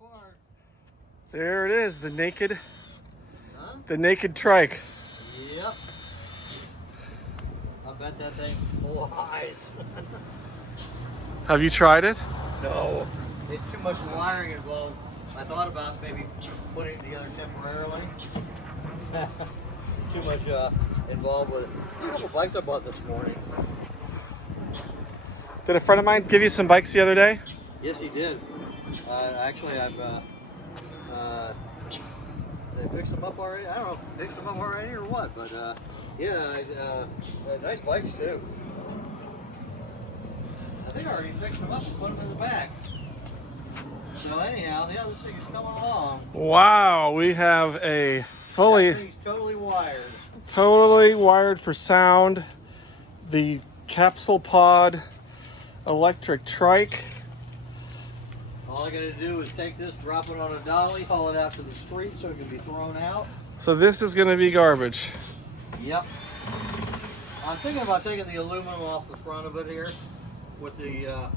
apart. There it is, the naked trike. Yep. I bet that thing's full of eyes. Have you tried it? No. It's too much wiring involved. I thought about maybe putting it together temporarily. Too much involved with it. A couple bikes I bought this morning. Did a friend of mine give you some bikes the other day? Yes, he did. Actually, I've they fixed them up already. I don't know if they fixed them up already or what, but yeah, nice bikes too. I think I already fixed them up and put them in the back. So anyhow, yeah, this thing is coming along. Wow, we have a That thing's totally wired for sound. The capsule pod electric trike. All I gotta do is take this, drop it on a dolly, haul it out to the street so it can be thrown out. So this is going to be garbage. Yep. I'm thinking about taking the aluminum off the front of it here with the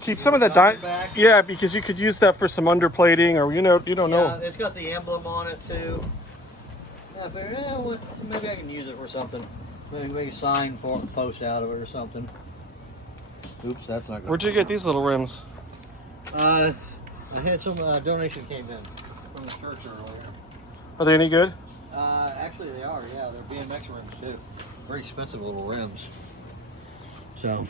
Keep some of that back. Yeah, because you could use that for some underplating, or you don't know. It's got the emblem on it too. Yeah, I figured, well, maybe I can use it for something. Maybe make a sign for post out of it or something. Oops, that's not good. Where'd you get these little rims? I had some donation came in from the church earlier. Are they any good? Actually, they are. Yeah, they're BMX rims too. Very expensive little rims. So,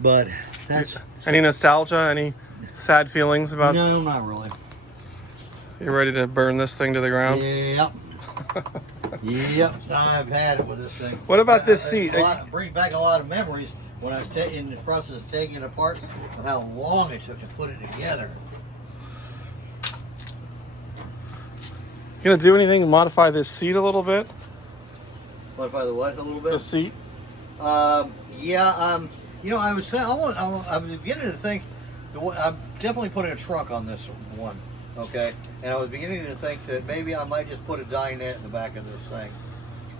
but that's Any nostalgia? Any sad feelings about? no, not really. You ready to burn this thing to the ground? Yep. Yep. I've had it with this thing. What about this seat? Brings back a lot of memories when I was in the process of taking it apart of how long it took to put it together. You gonna do anything to modify this seat a little bit? Modify the what a little bit? The seat? Yeah. You know, I was beginning to think. I'm definitely putting a trunk on this one. Okay. And I was beginning to think that maybe I might just put a dinette in the back of this thing.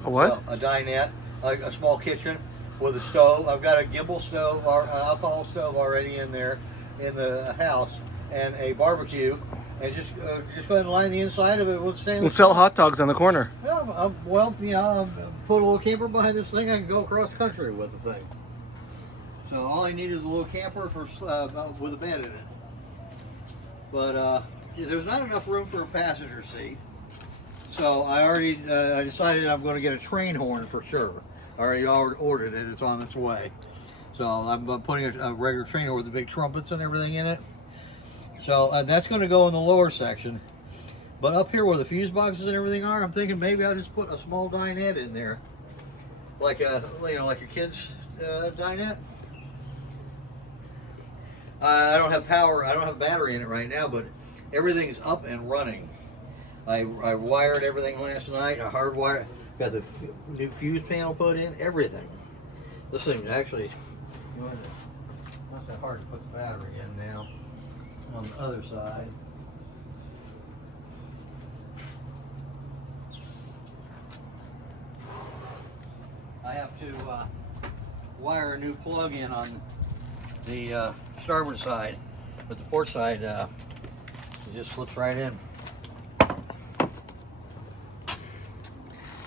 A what? So, a dinette, a small kitchen with a stove. I've got a gimbal stove, or alcohol stove already in there in the house, and a barbecue. And just go ahead and line the inside of it with stainless. And sell hot dogs on the corner. Yeah, well, you know, put a little camper behind this thing. I can go across country with the thing. So all I need is a little camper for with a bed in it. But there's not enough room for a passenger seat. So I already I decided I'm going to get a train horn for sure. I already ordered it. It's on its way. So I'm putting a regular train horn with the big trumpets and everything in it. So that's going to go in the lower section. But up here where the fuse boxes and everything are, I'm thinking maybe I'll just put a small dinette in there, like a like a kid's dinette. I don't have power. I don't have battery in it right now, but everything's up and running. I wired everything last night. I hardwired. Got the new fuse panel put in. Everything. This thing actually not that hard to put the battery in now. On the other side. I have to wire a new plug in on the starboard side, but the port side it just slips right in.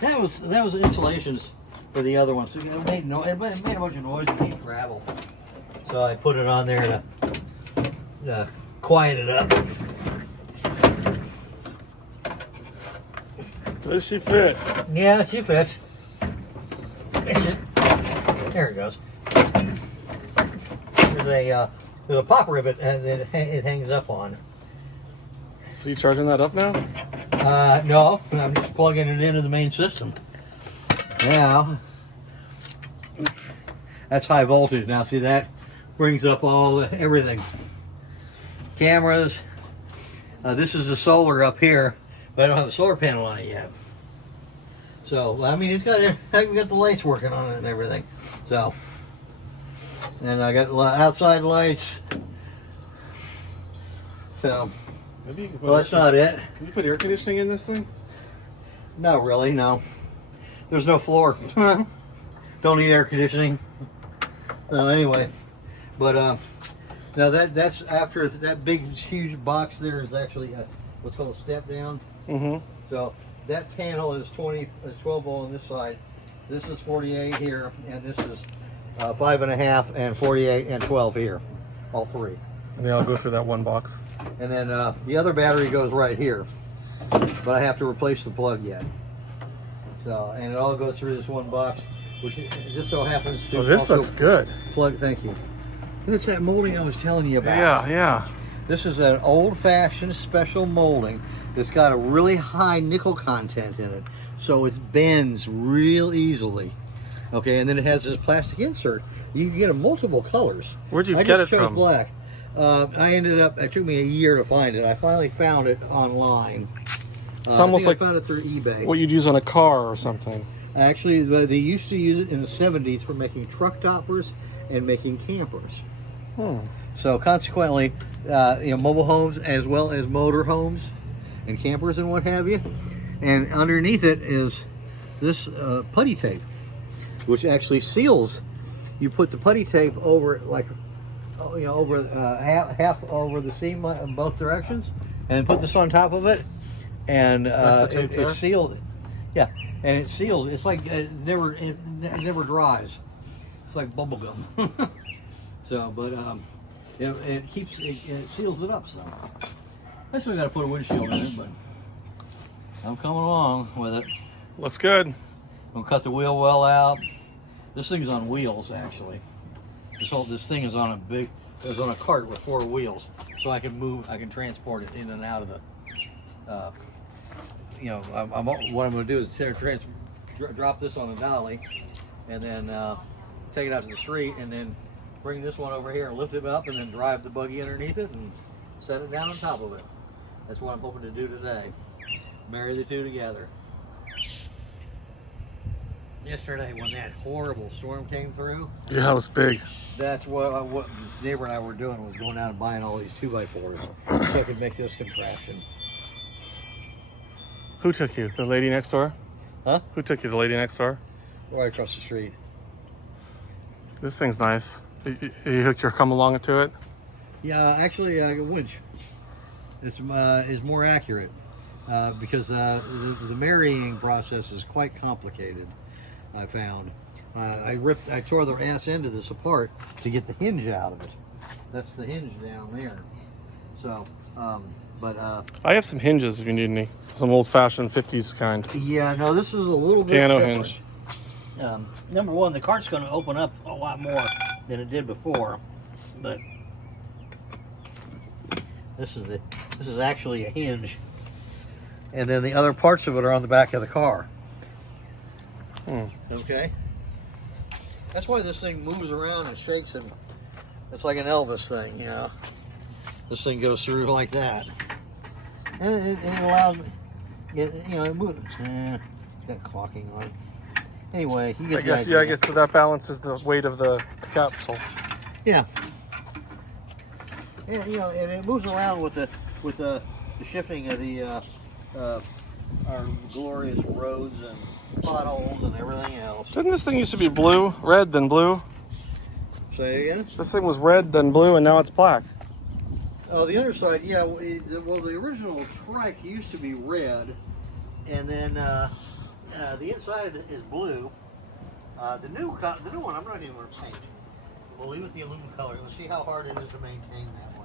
That was insulations for the other one, so it made a bunch of noise when you travel. So I put it on there to quiet it up. Does she fit? Yeah, she fits. There it goes. There's a pop rivet and it hangs up on. So you charging that up now? No, I'm just plugging it into the main system. Now, that's high voltage. Now, see, that brings up everything. Cameras. This is the solar up here, but I don't have a solar panel on it yet. So, I mean, I've got the lights working on it and everything. So, and I got outside lights. So, Maybe you can well, that's not it. Can you put air conditioning in this thing? Not really, no. There's no floor. Don't need air conditioning. Anyway, but Now that's after that big huge box there is actually what's called a step down. Mm-hmm. So that panel is 12 volt on this side. This is 48 here, and this is 5.5 and 48 and 12 here, all three. And they all go through that one box. And then the other battery goes right here, but I have to replace the plug yet. So, and it all goes through this one box, which just so happens to. Oh, this looks good. Plug. Thank you. That's that molding I was telling you about. Yeah, yeah. This is an old-fashioned special molding that's got a really high nickel content in it, so it bends real easily. Okay, and then it has this plastic insert. You can get them multiple colors. Where'd you I get just it chose from? Black. It took me a year to find it. I finally found it online. It's almost like I found it through eBay. what you'd use on a car or something. Actually, they used to use it in the 70s for making truck toppers and making campers. So consequently, mobile homes as well as motor homes and campers and what have you. And underneath it is this putty tape, which actually seals. You put the putty tape over it, like over half over the seam in both directions, and then put this on top of it, and it's sealed. Yeah, and it seals. It's like it never dries. It's like bubble gum. So, but it seals it up. So I still got to put a windshield in it, but I'm coming along with it. Looks good. I'm gonna cut the wheel well out. This thing's on wheels actually. This thing is on a cart with 4 wheels, so I can transport it in and out of the. What I'm gonna do is drop this on a dolly, and then take it out to the street, and then bring this one over here and lift it up, and then drive the buggy underneath it and set it down on top of it. That's what I'm hoping to do today. Marry the two together. Yesterday, when that horrible storm came through, Yeah, it was big. that's what this neighbor and I were doing, was going out and buying all these 2x4s so I could make this contraption. Who took you? The lady next door? Huh? Who took you? The lady next door? Right across the street. This thing's nice. You hooked your come along to it? Yeah, actually, a winch is more accurate because the marrying process is quite complicated. I found. I tore the ass end of this apart to get the hinge out of it. That's the hinge down there. So, I have some hinges if you need any. Some old-fashioned 50s kind. yeah, no, this is a little bit Piano different. hinge. Number one, the cart's going to open up a lot more than it did before, but this is actually a hinge, and then the other parts of it are on the back of the car. Okay, that's why this thing moves around and shakes, and it's like an Elvis thing, you know. This thing goes through like that, and it allows it moves. Got clocking on. Anyway, you get the idea. I guess so that balances the weight of the capsule. Yeah. And and it moves around with the shifting of our glorious roads and potholes and everything else. Didn't this thing used to be blue? Red, then blue? Say it again? This thing was red, then blue, and now it's black. Oh, the underside, yeah. Well, the original trike used to be red, and then the inside is blue. The new one, I'm not even going to paint. We'll leave it the aluminum color. Let's see how hard it is to maintain that way.